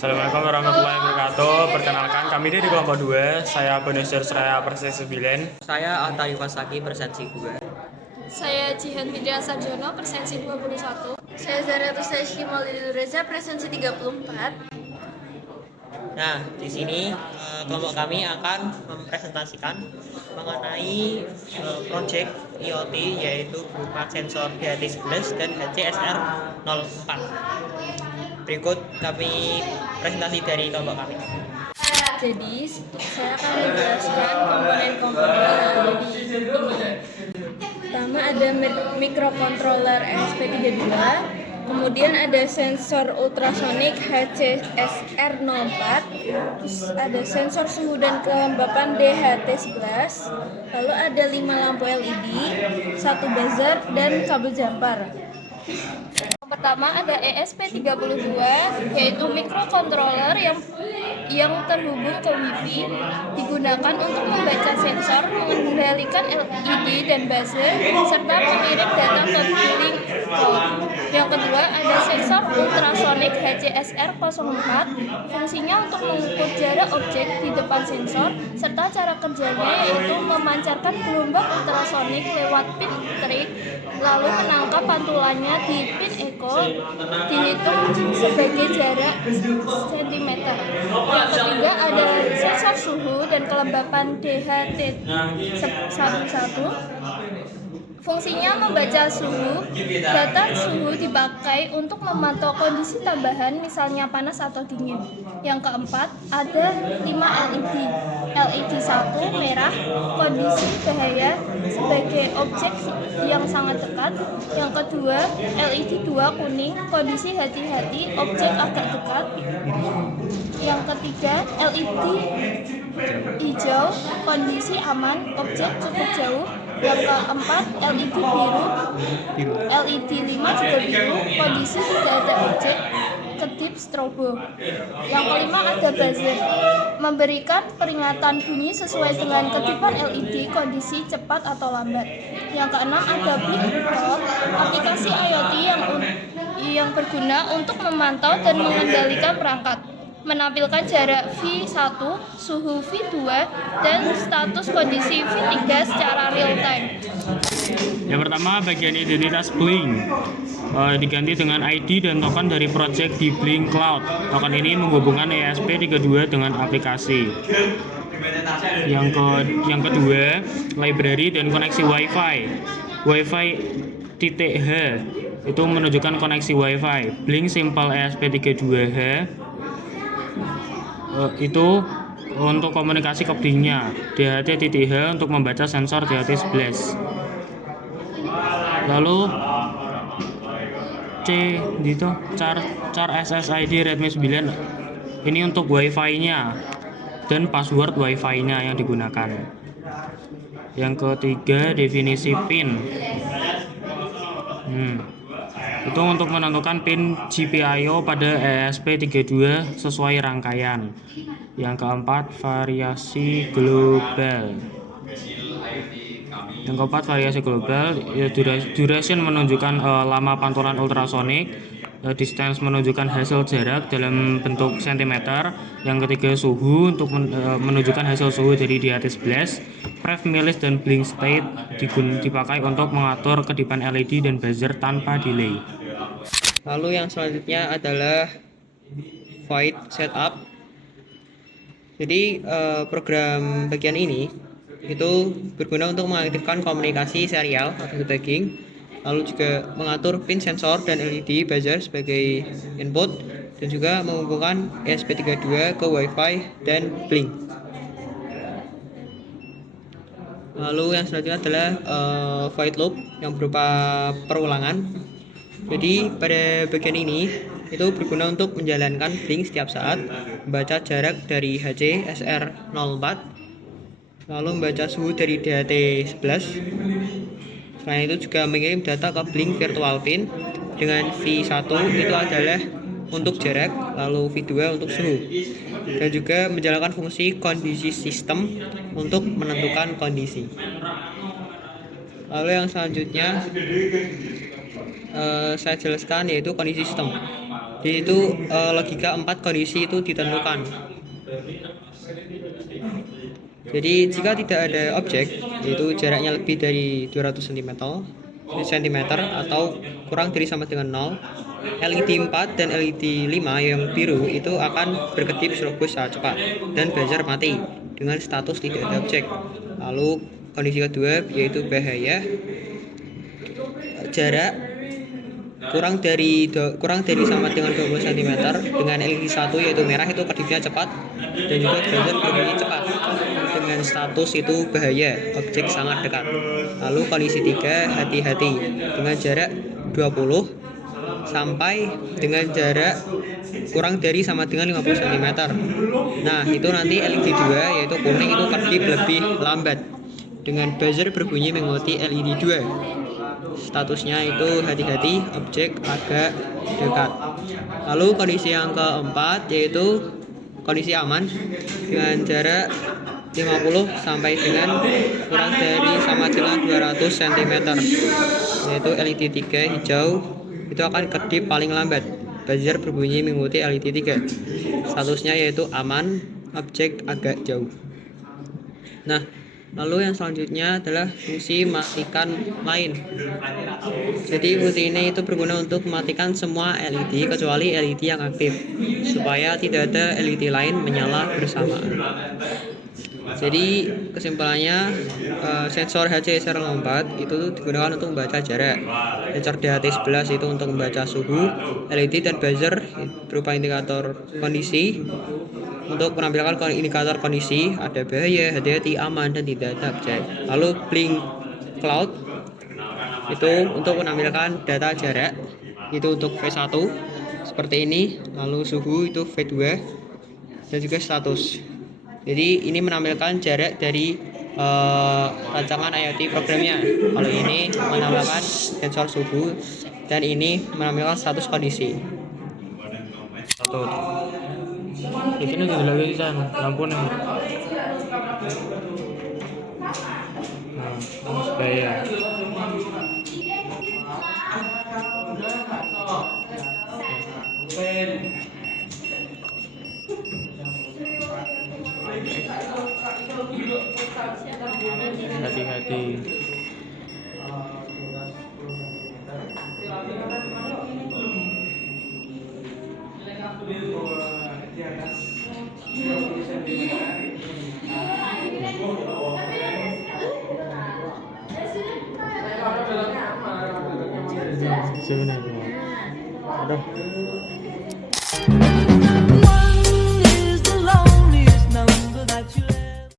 Assalamualaikum warahmatullahi wabarakatuh. Perkenalkan, kami dari kelompok 2. Saya Bonusir Seraya Persensi 9. Saya Atta Yuwasaki Persensi 2. Saya Jihan Widya Sarjono Persensi 21. Saya Zaratus Maulidul Reza Presensi 34. Nah, di sini kelompok kami akan mempresentasikan mengenai proyek IoT yaitu berupa sensor DHT11 dan HCSR04. Berikut kami presentasi dari kelompok kami. Jadi, saya akan menjelaskan komponen-komponen yang ada di ini. Pertama ada microcontroller ESP32, kemudian ada sensor ultrasonik HCSR04, terus ada sensor suhu dan kelembapan DHT11, lalu ada 5 lampu LED, 1 buzzer, dan kabel jumper. Pertama ada ESP32, yaitu microcontroller yang terhubung ke Wi-Fi, digunakan untuk membaca sensor, mengendalikan LED dan buzzer, serta mengirim data ke link cloud. Yang kedua ada sensor ultrasonik HCSR04, fungsinya untuk mengukur jarak objek di depan sensor, serta cara kerjanya yaitu memancarkan gelombang ultrasonik lewat pin trig, lalu menangkap pantulannya di pin echo, dihitung sebagai jarak cm. Yang ketiga ada sensor suhu dan kelembapan DHT11. Fungsinya membaca suhu. Data suhu dipakai untuk memantau kondisi tambahan, misalnya panas atau dingin. Yang keempat, ada 5 LED. LED 1 merah, kondisi bahaya sebagai objek yang sangat dekat. Yang kedua, LED 2 kuning, kondisi hati-hati, objek agak dekat. Yang ketiga, LED hijau, kondisi aman, objek cukup jauh. Yang keempat, LED biru, LED 5 juga biru, kondisi tidak ada objek, kedip strobo. Yang kelima ada buzzer, memberikan peringatan bunyi sesuai dengan kedipan LED, kondisi cepat atau lambat. Yang keenam ada blink cloud, aplikasi IoT yang berguna untuk memantau dan mengendalikan perangkat, menampilkan jarak V1, suhu V2, dan status kondisi V3 secara real time. Yang pertama, bagian identitas Blink diganti dengan ID dan token dari project di Blink Cloud. Token ini menghubungkan ESP32 dengan aplikasi. Yang kedua, library dan koneksi Wi-Fi. Wi-Fi .h itu menunjukkan koneksi Wi-Fi. Blink Simple ESP32H itu untuk komunikasi codingnya, DHT.h untuk membaca sensor DHT11. Lalu char SSID Redmi 9 ini untuk Wi-Fi-nya dan password Wi-Fi-nya yang digunakan. Yang ketiga, definisi pin. Itu untuk menentukan pin GPIO pada ESP32 sesuai rangkaian. Yang keempat, variasi global. Duration menunjukkan lama pantulan ultrasonik, distance menunjukkan hasil jarak dalam bentuk cm. Yang ketiga, suhu untuk menunjukkan hasil suhu dari DHT11. Pref milis dan blink state dipakai untuk mengatur kedipan LED dan buzzer tanpa delay. Lalu yang selanjutnya adalah void setup. Jadi program bagian ini itu berguna untuk mengaktifkan komunikasi serial atau debugging, lalu juga mengatur pin sensor dan LED buzzer sebagai input, dan juga menghubungkan ESP32 ke Wi-Fi dan Blink. Lalu yang selanjutnya adalah void loop yang berupa perulangan. Jadi pada bagian ini itu berguna untuk menjalankan blink setiap saat, membaca jarak dari HCSR04, lalu membaca suhu dari DHT11. Selain itu juga mengirim data ke blink virtual pin. Dengan V1 itu adalah untuk jarak, lalu V2 untuk suhu, dan juga menjalankan fungsi kondisi sistem untuk menentukan kondisi. Lalu yang selanjutnya saya jelaskan yaitu kondisi sistem. Jadi itu logika 4 kondisi itu ditentukan. Jadi jika tidak ada objek, yaitu jaraknya lebih dari 200 cm atau kurang dari sama dengan 0, LED 4 dan LED 5 yang biru itu akan berkedip serobos sangat cepat dan buzzer mati dengan status tidak ada objek. Lalu kondisi kedua yaitu bahaya, jarak kurang dari sama dengan 20 cm dengan LED 1 yaitu merah itu kedipnya cepat dan juga buzzer berbunyi cepat dengan status itu bahaya, objek sangat dekat. Lalu kondisi 3 hati-hati dengan jarak 20 sampai dengan jarak kurang dari sama dengan 50 cm. Nah itu nanti LED 2 yaitu kuning itu kedip lebih lambat dengan buzzer berbunyi mengikuti LED 2. Statusnya itu hati-hati, objek agak dekat. Lalu kondisi yang keempat yaitu kondisi aman dengan jarak 50 sampai dengan kurang dari sama dengan 200 cm, yaitu LED 3 hijau itu akan kedip paling lambat. Buzzer berbunyi mengikuti LED 3. Statusnya yaitu aman, objek agak jauh. Nah, lalu yang selanjutnya adalah fungsi matikan lain. Jadi fungsi ini itu berguna untuk mematikan semua LED kecuali LED yang aktif supaya tidak ada LED lain menyala bersamaan. Jadi kesimpulannya sensor HC-S04 itu digunakan untuk membaca jarak, sensor DHT11 itu untuk membaca suhu, LED dan buzzer berupa indikator kondisi untuk menampilkan indikator kondisi ada bahaya, hati-hati, aman dan tidak ada objek. Lalu blink cloud itu untuk menampilkan data jarak itu untuk V1 seperti ini, lalu suhu itu V2 dan juga status. Jadi ini menampilkan jarak dari rancangan IoT programnya. Kalau ini menampilkan sensor suhu dan ini menampilkan status kondisi. Satu. Di sini juga lagi sana, lampu nih. Nah, supaya hati-hati. Sebenarnya. Aduh.